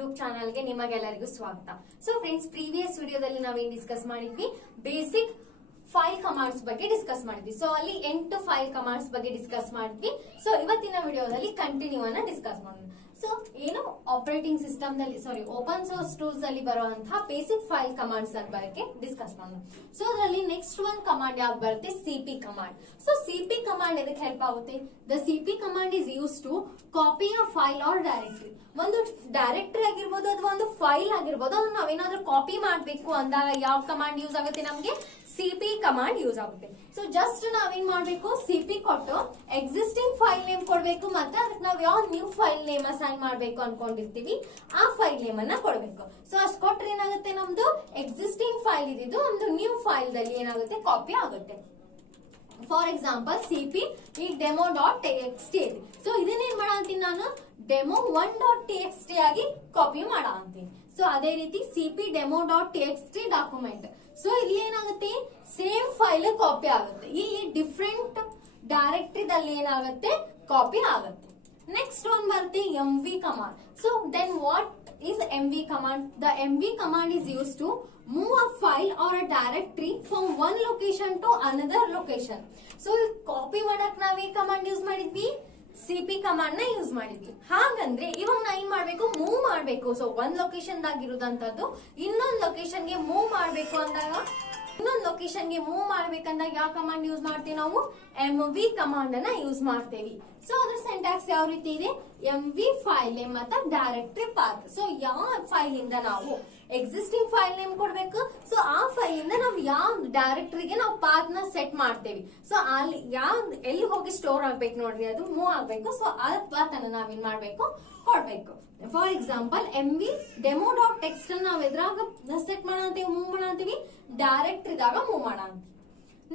YouTube channel ಗೆ ನಿಮಗೆಲ್ಲರಿಗೂ ಸ್ವಾಗತ. ಸೊ ಫ್ರೆಂಡ್ಸ್, ಪ್ರೀವಿಯಸ್ ವಿಡಿಯೋದಲ್ಲಿ ನಾವೇನ್ ಡಿಸ್ಕಸ್ ಮಾಡಿದ್ವಿ, ಬೇಸಿಕ್ ಫೈಲ್ ಕಮಾಂಡ್ಸ್ ಬಗ್ಗೆ ಡಿಸ್ಕಸ್ ಮಾಡಿದ್ವಿ. ಸೊ ಅಲ್ಲಿ 8 ಫೈಲ್ ಕಮಾಂಡ್ಸ್ ಬಗ್ಗೆ ಡಿಸ್ಕಸ್ ಮಾಡಿದ್ವಿ. ಸೊ ಇವತ್ತಿನ ವಿಡಿಯೋದಲ್ಲಿ ಕಂಟಿನ್ಯೂ ಅನ್ನ ಡಿಸ್ಕಸ್ ಮಾಡೋಣ. ಸೊ ಏನು ಆಪರೇಟಿಂಗ್ ಸಿಸ್ಟಮ್ ನಲ್ಲಿ ಓಪನ್ ಸೋರ್ಸ್ ಟೂಲ್ಸ್ ಅಲ್ಲಿ ಬರುವಂತಹ ಬೇಸಿಕ್ ಫೈಲ್ ಕಮಾಂಡ್ಸ್ ಬಗ್ಗೆ ಡಿಸ್ಕಸ್ ಮಾಡೋಣ. ಸೊ ಅದರಲ್ಲಿ ನೆಕ್ಸ್ಟ್ ಒನ್ ಕಮಾಂಡ್ ಯಾವ್ದು ಬರುತ್ತೆ, CP command. So CP command ಎದಕ್ಕೆ ಹೆಲ್ಪ್ ಆಗುತ್ತೆ? The CP command is use to copy a file or directory. ಒಂದು ಡೈರೆಕ್ಟರಿ ಆಗಿರ್ಬೋದು ಅಥವಾ ಒಂದು ಫೈಲ್ ಆಗಿರ್ಬೋದು, ಅದನ್ನ ನಾವೇನಾದ್ರೂ ಕಾಪಿ ಮಾಡ್ಬೇಕು ಅಂದಾಗ ಯಾವ ಕಮಾಂಡ್ ಯೂಸ್ ಆಗುತ್ತೆ? ನಮ್ಗೆ ಸಿಪಿ ಕಮಾಂಡ್ ಯೂಸ್ ಆಗುತ್ತೆ. ಸೊ ಜಸ್ಟ್ ನಾವೇನ್ ಮಾಡ್ಬೇಕು, ಸಿಪಿ ಕೊಟ್ಟು ಎಕ್ಸಿಸ್ಟಿಂಗ್ ಫೈಲ್ ನೇಮ್ ಕೊಡ್ಬೇಕು, ಮತ್ತೆ ಅದಕ್ಕೆ ನಾವ್ ಯಾವ ನ್ಯೂ ಫೈಲ್ ನೇಮ್ ಅಸೈನ್ ಮಾಡ್ಬೇಕು ಅನ್ಕೊಂಡಿರ್ತೀವಿ ಆ ಫೈಲ್ ನೇಮ್ ಅನ್ನ ಕೊಡ್ಬೇಕು. ಸೊ ಅಷ್ಟು ಕೊಟ್ರೆ ಏನಾಗುತ್ತೆ, ನಮ್ದು ಎಕ್ಸಿಸ್ಟಿಂಗ್ ಫೈಲ್ ಇದ್ದು ಒಂದು ನ್ಯೂ ಫೈಲ್ ದಲ್ಲಿ ಏನಾಗುತ್ತೆ, ಕಾಪಿ ಆಗುತ್ತೆ. ಫಾರ್ ಎಕ್ಸಾಂಪಲ್ ಸಿಪಿ ಈ ಡೆಮೋ ಡಾಟ್ txt ಇದೆ. ಸೊ ಇದನ್ನೇನ್ ಮಾಡ ಅಂತೀನಿ ನಾನು, ಡೆಮೋ 1.txt ಆಗಿ ಕಾಪಿ ಮಾಡ ಅಂತೀನಿ. ಸೊ ಅದೇ ರೀತಿ CP demo dot txt document. So ಇಲ್ಲಿ ಏನಾಗುತ್ತೆ, ಸೇಮ್ ಫೈಲ್ ಕಾಪಿ ಆಗುತ್ತೆ. ಇಲ್ಲಿ ಡಿಫ್ರೆಂಟ್ ಡೈರೆಕ್ಟರಿದಲ್ಲಿ ಏನಾಗುತ್ತೆ, ಕಾಪಿ ಆಗುತ್ತೆ. ನೆಕ್ಸ್ಟ್ ಒನ್ ಬರುತ್ತೆ mv ಕಮಾಂಡ್. So then what is mv command? The mv command is used to move a file or a directory from one location to another location. So copy ಮಾಡಕ್ ನಾವ್ ಈ command use ಮಾಡಿದ್ವಿ, CP command ನ use ಮಾಡಿದ್ವಿ. ಹಾಗಂದ್ರೆ ಇವಾಗ ನಾ ಏನ್ ಮಾಡ್ಬೇಕು, ಮೂವ್ ಮಾಡ್ಬೇಕು. ಸೊ ಒಂದ್ ಲೊಕೇಶನ್ ದಾಗಿರುದಂತದ್ದು ಇನ್ನೊಂದ್ ಲೊಕೇಶನ್ ಗೆ ಮೂವ್ ಮಾಡ್ಬೇಕು ಅಂದಾಗ, ಇನ್ನೊಂದ್ ಲೊಕೇಶನ್ ಗೆ ಮೂವ್ ಮಾಡ್ಬೇಕಂದಾಗ ಯಾವ ಕಮಾಂಡ್ ಯೂಸ್ ಮಾಡ್ತೀವಿ ನಾವು, mv ಕಮಾಂಡ್ ಅನ್ನ ಯೂಸ್ ಮಾಡ್ತೇವಿ. ಸೊ ಅದ್ರ ಸಿಂಟ್ಯಾಕ್ಸ್ ಯಾವ ರೀತಿ ಇದೆ, mv ಫೈಲ್ ನೇಮ್ ಮತ್ತೆ ಡೈರೆಕ್ಟರಿ ಪಾತ್. ಸೊ ಯಾವ ಫೈಲ್ ಇಂದ ನಾವು ಎಕ್ಸಿಸ್ಟಿಂಗ್ ಫೈಲ್ ನೇಮ್ ಕೊಡ್ಬೇಕು, ಸೊ ಆ ಫೈಲ್ ಇಂದ ನಾವು ಯಾವ ಡೈರೆಕ್ಟರಿಗೆ ನಾವು ಪಾತ್ ನ ಸೆಟ್ ಮಾಡ್ತೇವಿ. ಸೊ ಅಲ್ಲಿ ಯಾವ ಎಲ್ಲಿ ಹೋಗಿ ಸ್ಟೋರ್ ಆಗ್ಬೇಕು ನೋಡ್ರಿ, ಅದು ಮೂವ್ ಆಗ್ಬೇಕು. ಸೊ ಆ ಪಾತ್ ಅನ್ನ ನಾವೇನ್ ಮಾಡ್ಬೇಕು, ಕೊಡ್ಬೇಕು. For example mv demo dot text ನಾವ್ ಎದ್ರಾಗ ಸೆಟ್ ಮಾಡಂತೀವಿ, ಮೂವ್ ಮಾಡಂತೀವಿ, ಡೈರೆಕ್ಟರಿದಾಗ ಮೂವ್ ಮಾಡಂತೀವಿ.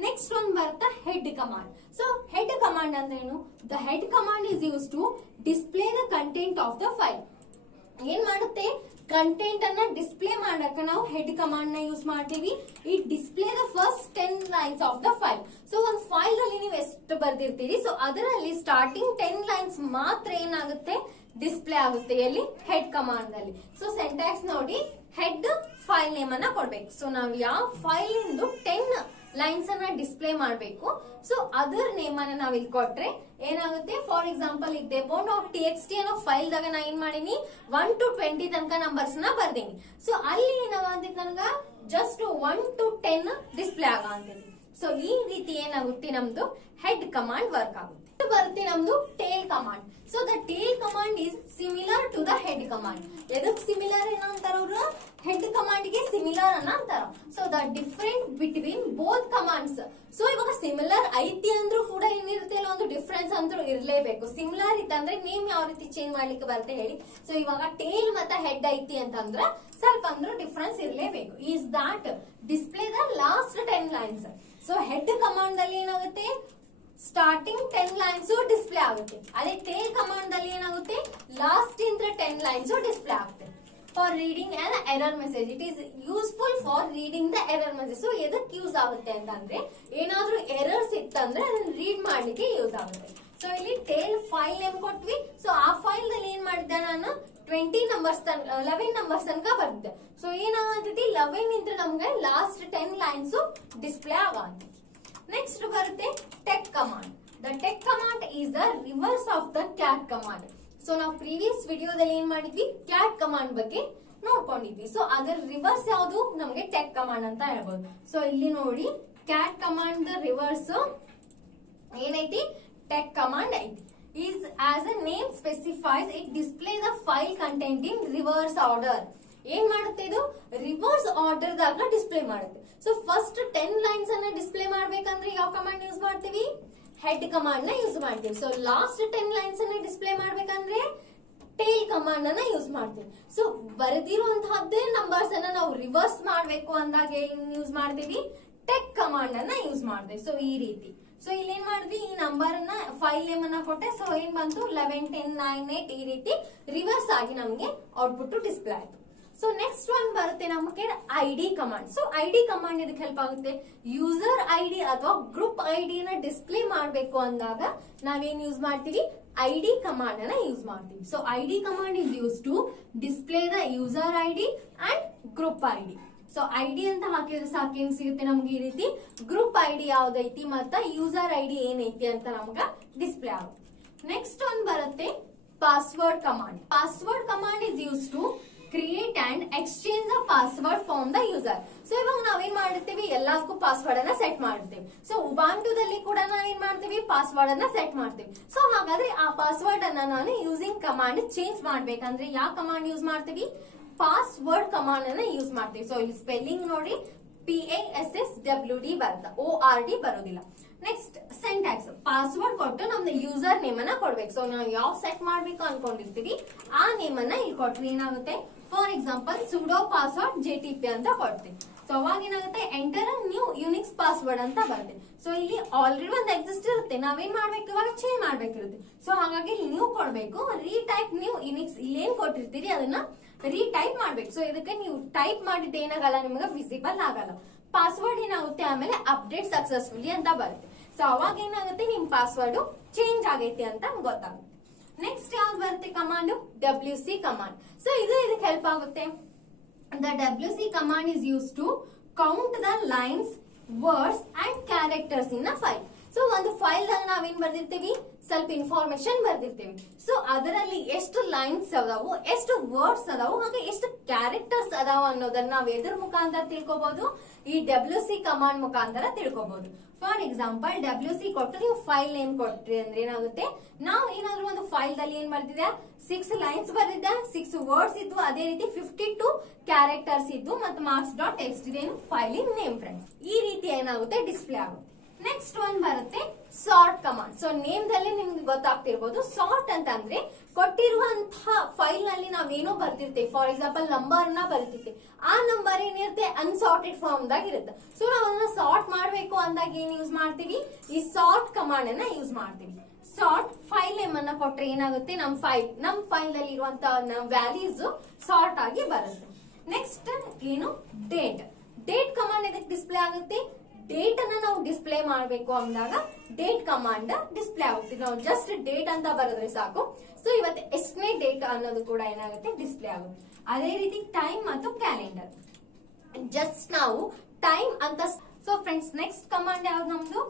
ನೆಕ್ಸ್ಟ್ ಒನ್ ಬರ್ತಾ head command. So head command ಅಂದ್ರೆ ಏನು, the head command is use to display the content of the file. ಏನ್ ಮಾಡುತ್ತೆ, ಕಂಟೆಂಟ್ ಅನ್ನ ಡಿಸ್ಪ್ಲೇ ಮಾಡಕ ನಾವು ಹೆಡ್ ಕಮಾಂಡ್ ನ ಯೂಸ್ ಮಾಡ್ತೀವಿ. ಈ display the first 10 lines of the file. So ಒಂದು ಫೈಲ್ ಅಲ್ಲಿ ನೀವು ಎಷ್ಟು ಬರ್ದಿರ್ತೀರಿ, ಸೊ ಅದರಲ್ಲಿ ಸ್ಟಾರ್ಟಿಂಗ್ 10 ಲೈನ್ಸ್ ಮಾತ್ರ ಏನಾಗುತ್ತೆ, ಡಿಸ್ಪ್ಲೇ ಆಗುತ್ತೆ. ಎಲ್ಲಿ, ಹೆಡ್ ಕಮಾಂಡ್ ಅಲ್ಲಿ. ಸೊ ಸೆಂಟ್ಯಾಕ್ಸ್ ನೋಡಿ, ಹೆಡ್ ಫೈಲ್ ನೇಮ್ ಅನ್ನ ಕೊಡ್ಬೇಕು. ಸೊ ನಾವ್ ಯಾವ ಫೈಲ್ ಇಂದು 10 ಲೈನ್ಸ್ ಅನ್ನ ಡಿಸ್ಪ್ಲೇ ಮಾಡ್ಬೇಕು, ಸೊ ಅದರ ನೇಮ್ ಅನ್ನ ನಾವ್ ಇಲ್ಲಿ ಕೊಟ್ರೆ ಏನಾಗುತ್ತೆ. ಫಾರ್ ಎಕ್ಸಾಂಪಲ್ ಈ ಡೆಮೋ ಡಾಟ್ txt ಅನ್ನೋ ಫೈಲ್ ದಾಗ ನಾ ಏನ್ ಮಾಡೀನಿ, 1 to 20 ತನಕ ನಂಬರ್ಸ್ ನ ಬರ್ದೇನಿ. ಸೊ ಅಲ್ಲಿ ಏನಾಗಂತಿತ್ತು, ನನ್ಗ ಜಸ್ಟ್ 1 to 10 ಡಿಸ್ಪ್ಲೇ ಆಗಂತೀನಿ. ಸೊ ಈ ರೀತಿ ಏನಾಗುತ್ತೆ, ನಮ್ದು ಹೆಡ್ ಕಮಾಂಡ್ ವರ್ಕ್ ಆಗುತ್ತೆ. ಬರುತ್ತೆ ನಮ್ದು tail command. So the tail command is similar to the head command. ಎದಕ್ ಸಿಮಿಲರ್ ಏನಂತಾರ ಅವರು, ಹೆಡ್ ಕಮಾಂಡ್ ಗೆ ಸಿಮಿಲರ್ ಅನ್ನ ಅಂತಾರ. So the different between both commands. So ಇವಾಗ ಸಿಮಿಲರ್ ಐತಿ ಅಂದ್ರೂ ಕೂಡ ಏನಿರುತ್ತೆ, ಒಂದು ಡಿಫ್ರೆನ್ಸ್ ಅಂದ್ರೂ ಇರ್ಲೇಬೇಕು. ಸಿಮಿಲರ್ ಇತ್ತಂದ್ರೆ ನೇಮ್ ಯಾವ ರೀತಿ ಚೇಂಜ್ ಮಾಡ್ಲಿಕ್ಕೆ ಬರುತ್ತೆ ಹೇಳಿ. ಸೊ ಇವಾಗ ಟೇಲ್ ಮತ್ತೆ ಹೆಡ್ ಐತಿ ಅಂತಂದ್ರ ಸ್ವಲ್ಪ ಅಂದ್ರೂ ಡಿಫ್ರೆನ್ಸ್ ಇರ್ಲೇಬೇಕು. Is that display the last 10 lines. So head command ಅಲ್ಲಿ ಏನಾಗುತ್ತೆ, ಸ್ಟಾರ್ಟಿಂಗ್ 10 ಲೈನ್ಸ್ ಡಿಸ್ಪ್ಲೇ ಆಗುತ್ತೆ. ಅದೇ ಟೇಲ್ ಕಮಾಂಡ್ ಅಲ್ಲಿ ಏನಾಗುತ್ತೆ, ಲಾಸ್ಟ್ ಇಂದ 10 ಲೈನ್ಸ್ ಡಿಸ್ಪ್ಲೇ ಆಗುತ್ತೆ. For reading an error message, it is useful for reading the error message. So ಎದಕ್ಕೆ use ಆಗುತ್ತೆ ಅಂತಂದ್ರೆ, ಏನಾದ್ರೂ ಎರರ್ಸ್ ಇತ್ತಂದ್ರೆ ಅದನ್ನ ರೀಡ್ ಮಾಡ್ಲಿಕ್ಕೆ ಯೂಸ್ ಆಗುತ್ತೆ. ಸೊ ಇಲ್ಲಿ ಟೇಲ್ ಫೈಲ್ ನೇಮ್ ಕೊಟ್ವಿ. ಸೊ ಆ ಫೈಲ್ ನಲ್ಲಿ ಏನ್ ಮಾಡಿದ್ದೆ ನಾನು, 20 ನಂಬರ್ಸ್ 11 ನಂಬರ್ಸ್ ತನಕ ಬರ್ತಿದ್ದೆ. ಸೊ ಏನಾಗಂತೈತಿ, 11 ಇಂದ ನಮ್ಗೆ ಲಾಸ್ಟ್ 10 ಲೈನ್ಸ್ ಡಿಸ್ಪ್ಲೇ ಆಗಂತೈತಿ. ನೆಕ್ಸ್ಟ್ ಬರುತ್ತೆ tac command. The tac command is the reverse of the cat command. So ನಾವು ಪ್ರೀವಿಯಸ್ ವಿಡಿಯೋದಲ್ಲಿ ಏನ್ ಮಾಡಿದ್ವಿ, ಕ್ಯಾಟ್ ಕಮಾಂಡ್ ಬಗ್ಗೆ ನೋಡ್ಕೊಂಡಿದ್ವಿ. ಸೊ ಅದರ ರಿವರ್ಸ್ ಯಾವುದು, ನಮ್ಗೆ ಟೆಕ್ ಕಮಾಂಡ್ ಅಂತ ಹೇಳ್ಬೋದು. ಸೊ ಇಲ್ಲಿ ನೋಡಿ, ಕ್ಯಾಟ್ ಕಮಾಂಡ್ ರಿವರ್ಸ್ ಏನೈತಿ, ಟೆಕ್ ಕಮಾಂಡ್ ಐತಿ. Is as a name specifies, it display the file content in reverse order. ಏನ್ ಮಾಡುತ್ತೆ, ಇದು ರಿವರ್ಸ್ ಆರ್ಡರ್ ದಾಗ ಡಿಸ್ಪ್ಲೇ ಮಾಡುತ್ತೆ. ಸೊ ಫಸ್ಟ್ 10 ಲೈನ್ಸ್ ಅನ್ನ ಡಿಸ್ಪ್ಲೇ ಮಾಡ್ಬೇಕಂದ್ರೆ ಯಾವ ಕಮಾಂಡ್ ಯೂಸ್ ಮಾಡ್ತೀವಿ, ಹೆಡ್ ಕಮಾಂಡ್ ನ ಯೂಸ್ ಮಾಡ್ತೀವಿ. ಸೊ ಲಾಸ್ಟ್ 10 ಲೈನ್ಸ್ ಅನ್ನ ಡಿಸ್ಪ್ಲೇ ಮಾಡ್ಬೇಕಂದ್ರೆ ಟೇಲ್ ಕಮಾಂಡ್ ಅನ್ನ ಯೂಸ್ ಮಾಡ್ತೀವಿ. ಸೊ ಬರೆದಿರುವಂತಹದ್ದೇ ನಂಬರ್ಸ್ ಅನ್ನ ನಾವು ರಿವರ್ಸ್ ಮಾಡ್ಬೇಕು ಅಂದಾಗ ಏನ್ ಯೂಸ್ ಮಾಡ್ತೀವಿ, ಟೆಕ್ ಕಮಾಂಡ್ ಅನ್ನ ಯೂಸ್ ಮಾಡ್ತೀವಿ. ಸೊ ಈ ರೀತಿ. ಸೊ ಇಲ್ಲಿ ಏನ್ ಮಾಡಿದ್ವಿ, ಈ ನಂಬರ್ ಅನ್ನ ಫೈಲ್ ನೇಮ್ ಅನ್ನ ಕೊಟ್ಟೆ. ಸೊ ಏನ್ ಬಂತು, 11, 10, 9, 8 ಈ ರೀತಿ ರಿವರ್ಸ್ ಆಗಿ ನಮ್ಗೆ ಔಟ್ಪುಟ್ ಡಿಸ್ಪ್ಲೇ ಆಯ್ತು. ಸೊ ನೆಕ್ಸ್ಟ್ ಒನ್ ಬರುತ್ತೆ ನಮಗೆ ID command. So ID command ಇದಕ್ಕೆ ಹೆಲ್ಪ್ ಆಗುತ್ತೆ. ಯೂಸರ್ ಐಡಿ ಅಥವಾ ಗ್ರೂಪ್ ಐಡಿ ನ ಡಿಸ್ಪ್ಲೇ ಮಾಡಬೇಕು ಅಂದಾಗ ನಾವೇನ್ ಯೂಸ್ ಮಾಡ್ತೀವಿ, ಐಡಿ ಕಮಾಂಡ್ ಅನ್ನ ಯೂಸ್ ಮಾಡ್ತೀವಿ. So ID command is use to display the user ID and group ID. So ID ಅಂತ ಹಾಕಿದ್ರೆ ಸಾಕು ಏನ್ ಸಿಗುತ್ತೆ ನಮ್ಗೆ ಈ ರೀತಿ ಗ್ರೂಪ್ ಐಡಿ ಯಾವ್ದೈತಿ ಮತ್ತ ಯೂಸರ್ ಐಡಿ ಏನೈತಿ ಅಂತ ನಮ್ಗ ಡಿಸ್ಪ್ಲೇ ಆಗುತ್ತೆ. ನೆಕ್ಸ್ಟ್ ಒಂದ್ ಬರುತ್ತೆ password command. Password command is use to create and exchange the password from the user. So ಇವಾಗ ನಾವೇನ್ ಮಾಡಿರ್ತೀವಿ ಎಲ್ಲದಕ್ಕೂ ಪಾಸ್ವರ್ಡ್ ಅನ್ನ ಸೆಟ್ ಮಾಡಿರ್ತೀವಿ. ಸೊ ಉಬಾಂಟುದಲ್ಲಿ ಕೂಡ ನಾವೇನ್ ಮಾಡ್ತೀವಿ ಪಾಸ್ವರ್ಡ್ ಅನ್ನ ಸೆಟ್ ಮಾಡ್ತೀವಿ. ಸೊ ಹಾಗಾದ್ರೆ ಆ ಪಾಸ್ವರ್ಡ್ ಅನ್ನ ನಾನು ಯೂಸಿಂಗ್ ಕಮಾಂಡ್ ಚೇಂಜ್ ಮಾಡ್ಬೇಕಂದ್ರೆ ಯಾವ ಕಮಾಂಡ್ ಯೂಸ್ ಮಾಡ್ತೀವಿ? ಪಾಸ್ವರ್ಡ್ ಕಮಾಂಡ್ ಅನ್ನ ಯೂಸ್ ಮಾಡ್ತೀವಿ. ಸೊ ಇಲ್ಲಿ ಸ್ಪೆಲ್ಲಿಂಗ್ ನೋಡಿ PASSWD ಬರುತ್ತೆ, ORD ಬರೋದಿಲ್ಲ. ನೆಕ್ಸ್ಟ್ ಸಿಂಟ್ಯಾಕ್ಸ್, ಪಾಸ್ವರ್ಡ್ ಕೊಟ್ಟು ನಮ್ದು ಯೂಸರ್ ನೇಮ್ ಅನ್ನ ಕೊಡ್ಬೇಕು. ಸೊ ನಾವು ಯಾವ ಸೆಟ್ ಮಾಡ್ಬೇಕು ಅನ್ಕೊಂಡಿರ್ತೀವಿ ಆ ನೇಮ್ ಅನ್ನ ಇಲ್ಲಿ ಕೊಟ್ರೆ ಏನಾಗುತ್ತೆ, ಫಾರ್ ಎಕ್ಸಾಂಪಲ್ ಸುಡೋ ಪಾಸ್ವರ್ಡ್ JTP ಅಂತ ಕೊಡ್ತೀವಿ. ಸೊ ಅವಾಗ ಏನಾಗುತ್ತೆ ಎಂಟರ್ ನ್ಯೂ ಯುನಿಕ್ಸ್ ಪಾಸ್ವರ್ಡ್ ಅಂತ ಬರುತ್ತೆ. ಸೊ ಇಲ್ಲಿ ಆಲ್ರೆಡಿ ಒಂದು ಎಕ್ಸಿಸ್ಟ್ ಇರುತ್ತೆ, ನಾವೇನ್ ಮಾಡ್ಬೇಕು ಇವಾಗ ಚೇಂಜ್ ಮಾಡ್ಬೇಕಿರುತ್ತೆ. ಸೊ ಹಾಗಾಗಿ ನ್ಯೂ ಕೊಡ್ಬೇಕು, ರೀಟೈಪ್ ನ್ಯೂ ಯುನಿಕ್ಸ್ ಇಲ್ಲಿ ಏನ್ ಕೊಟ್ಟಿರ್ತೀರಿ ಅದನ್ನ ರೀಟೈಪ್ ಮಾಡ್ಬೇಕು. ಸೊ ಇದಕ್ಕೆ ನೀವು ಟೈಪ್ ಮಾಡಿದ್ದು ಏನಾಗಲ್ಲ ನಿಮ್ಗೆ ವಿಸಿಬಲ್ ಆಗಲ್ಲ. ಪಾಸ್ವರ್ಡ್ ಏನಾಗುತ್ತೆ ಆಮೇಲೆ ಅಪ್ಡೇಟ್ ಸಕ್ಸಸ್ಫುಲಿ ಅಂತ ಬರುತ್ತೆ. ಸೊ ಅವಾಗ ಏನಾಗುತ್ತೆ ನಿಮ್ ಪಾಸ್ವರ್ಡ್ ಚೇಂಜ್ ಆಗೈತಿ ಅಂತ ಗೊತ್ತಾಗುತ್ತೆ. ನೆಕ್ಸ್ಟ್ ಯಾವ್ದು ಬರುತ್ತೆ ಕಮಾಂಡ್? WC command. ಸೊ ಇದು ಇದಕ್ಕೆ ಹೆಲ್ಪ್ ಆಗುತ್ತೆ. The WC command is use to count the lines, words and characters in a file. So ಒಂದು ಫೈಲ್ ದಾಗ ನಾವೇನ್ ಬರ್ದಿರ್ತೀವಿ, ಸ್ವಲ್ಪ ಇನ್ಫಾರ್ಮೇಶನ್ ಬರ್ದಿರ್ತೀವಿ. ಸೊ ಅದರಲ್ಲಿ ಎಷ್ಟು ಲೈನ್ಸ್ ಅದಾವು, ಎಷ್ಟು ವರ್ಡ್ಸ್ ಅದಾವು, ಹಾಗೆ ಎಷ್ಟು ಕ್ಯಾರೆಕ್ಟರ್ಸ್ ಅದಾವ ಅನ್ನೋದನ್ನ ನಾವ್ ಎದ್ರ ಮುಖಾಂತರ ತಿಳ್ಕೊಬಹುದು? ಈ WC ಕಮಾಂಡ್ ಮುಖಾಂತರ ತಿಳ್ಕೊಬಹುದು. ಫಾರ್ ಎಕ್ಸಾಂಪಲ್ WC ಕೊಟ್ಟು ನೀವು ಫೈಲ್ ನೇಮ್ ಕೊಟ್ರಿ ಅಂದ್ರೆ ಏನಾಗುತ್ತೆ, ನಾವು ಏನಾದ್ರು ಒಂದು ಫೈಲ್ ದಲ್ಲಿ ಏನ್ ಬರ್ದಿದೆ 6 ಲೈನ್ಸ್ ಬರ್ದಿದೆ, 6 ವರ್ಡ್ಸ್ ಇದ್ವು, ಅದೇ ರೀತಿ 52 ಕ್ಯಾರೆಕ್ಟರ್ಸ್ ಇದ್ವು ಮತ್ತು marks.txt ಇದೇನು ಫೈಲಿಂಗ್ ನೇಮ್ ಫ್ರೆಂಡ್ಸ್. ಈ ರೀತಿ ಏನಾಗುತ್ತೆ ಡಿಸ್ಪ್ಲೇ ಆಗುತ್ತೆ. ನೆಕ್ಸ್ಟ್ ಒನ್ ಬರುತ್ತೆ ಸಾರ್ಟ್ ಕಮಾಂಡ್. ಸೊ ನೇಮ್ ದಲ್ಲಿ ನಿಮ್ಗೆ ಗೊತ್ತಾಗ್ತಿರ್ಬೋದು. ಸಾರ್ಟ್ ಅಂತ ಅಂದ್ರೆ ಕೊಟ್ಟಿರುವಂತಹ ಫೈಲ್ ನಲ್ಲಿ ನಾವೇನೋ ಬರ್ತಿರ್ತೇವೆ, ಫಾರ್ ಎಕ್ಸಾಂಪಲ್ ನಂಬರ್ ನ ಬರ್ತಿರ್ತೀವಿ, ಆ ನಂಬರ್ ಏನಿರುತ್ತೆ ಅನ್ಸಾರ್ಟೆಡ್ ಫಾರ್ಮ್ ದಾಗ ಇರುತ್ತೆ. ಸೊ ನಾವು ಅದನ್ನ ಸಾರ್ಟ್ ಮಾಡ್ಬೇಕು ಅಂದಾಗ ಏನ್ ಯೂಸ್ ಮಾಡ್ತೀವಿ? ಈ ಸಾರ್ಟ್ ಕಮಾಂಡ್ ಅನ್ನ ಯೂಸ್ ಮಾಡ್ತೀವಿ. ಸಾರ್ಟ್ ಫೈಲ್ ನೇಮ್ ಅನ್ನ ಕೊಟ್ರೆ ಏನಾಗುತ್ತೆ, ನಮ್ ಫೈಲ್ ನಲ್ಲಿ ಇರುವಂತ ವ್ಯಾಲ್ಯೂಸ್ ಸಾರ್ಟ್ ಆಗಿ ಬರುತ್ತೆ. ನೆಕ್ಸ್ಟ್ ಏನು ಡೇಟ್ ಕಮಾಂಡ್ ಇದಕ್ಕೆ ಡಿಸ್ಪ್ಲೇ ಆಗುತ್ತೆ. ಡೇಟ್ ಅನ್ನ ನಾವು ಡಿಸ್ಪ್ಲೇ ಮಾಡಬೇಕು ಅಂದಾಗ ಡೇಟ್ ಕಮಾಂಡ್ ಡಿಸ್ಪ್ಲೇ ಆಗುತ್ತೆ. ನಾವು ಜಸ್ಟ್ ಡೇಟ್ ಅಂತ ಬರೆದ್ರೆ ಸಾಕು. ಸೊ ಇವತ್ತು ಎಷ್ಟನೇ ಡೇಟ್ ಅನ್ನೋದು ಕೂಡ ಏನಾಗುತ್ತೆ ಡಿಸ್ಪ್ಲೇ ಆಗುತ್ತೆ. ಅದೇ ರೀತಿ ಟೈಮ್ ಮತ್ತು ಕ್ಯಾಲೆಂಡರ್, ಜಸ್ಟ್ ನಾವು ಟೈಮ್ ಅಂತ. ಸೊ ಫ್ರೆಂಡ್ಸ್ ನೆಕ್ಸ್ಟ್ ಕಮಾಂಡ್ ಯಾವ್ದು ನಮ್ದು?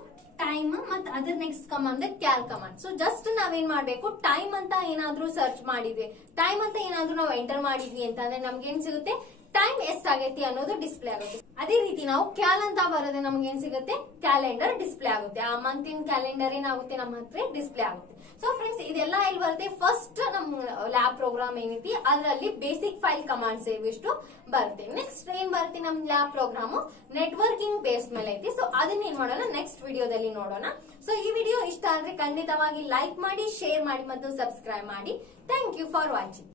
ಟೈಮ್ ಮತ್ತು ಅದ್ರ next command Cal command. So just ನಾವೇನ್ ಮಾಡ್ಬೇಕು, ಟೈಮ್ ಅಂತ ಏನಾದ್ರೂ ಸರ್ಚ್ ಮಾಡಿದ್ವಿ, ಟೈಮ್ ಅಂತ ಏನಾದ್ರೂ ನಾವು ಎಂಟರ್ ಮಾಡಿದ್ವಿ ಅಂತಂದ್ರೆ ನಮ್ಗೆ ಏನ್ ಸಿಗುತ್ತೆ, ಟೈಮ್ ಎಷ್ಟಾಗೈತಿ ಅನ್ನೋದು ಡಿಸ್ಪ್ಲೇ ಆಗುತ್ತೆ. ಅದೇ ರೀತಿ ನಾವು ಕ್ಯಾಲ್ ಅಂತ ಬರೋದೇ ನಮ್ಗೆ ಏನ್ ಸಿಗುತ್ತೆ, ಕ್ಯಾಲೆಂಡರ್ ಡಿಸ್ಪ್ಲೇ ಆಗುತ್ತೆ. ಆ ಮಂತಿನ ಕ್ಯಾಲೆಂಡರ್ ಏನಾಗುತ್ತೆ ನಮ್ಮ ಹತ್ರ ಡಿಸ್ಪ್ಲೇ ಆಗುತ್ತೆ. ಸೊ ಫ್ರೆಂಡ್ಸ್ ಇದೆಲ್ಲ ಎಲ್ಲಿ ಬರುತ್ತೆ, ಫಸ್ಟ್ ನಮ್ ಲ್ಯಾಬ್ ಪ್ರೋಗ್ರಾಮ್ ಏನೈತಿ ಅದರಲ್ಲಿ ಬೇಸಿಕ್ ಫೈಲ್ ಕಮಾಂಡ್ಸ್ ಇವಿಷ್ಟು ಬರುತ್ತೆ. ನೆಕ್ಸ್ಟ್ ಏನ್ ಬರುತ್ತೆ ನಮ್ ಲ್ಯಾಬ್ ಪ್ರೋಗ್ರಾಮ್ ನೆಟ್ವರ್ಕಿಂಗ್ ಬೇಸ್ ಮೇಲೆ ಐತಿ. ಸೊ ಅದನ್ನ ಏನ್ ಮಾಡೋಣ ನೆಕ್ಸ್ಟ್ ವಿಡಿಯೋದಲ್ಲಿ ನೋಡೋಣ. ಸೊ ಈ ವಿಡಿಯೋ ಇಷ್ಟ ಆದ್ರೆ ಖಂಡಿತವಾಗಿ ಲೈಕ್ ಮಾಡಿ, ಶೇರ್ ಮಾಡಿ ಮತ್ತು ಸಬ್ಸ್ಕ್ರೈಬ್ ಮಾಡಿ. Thank you for watching.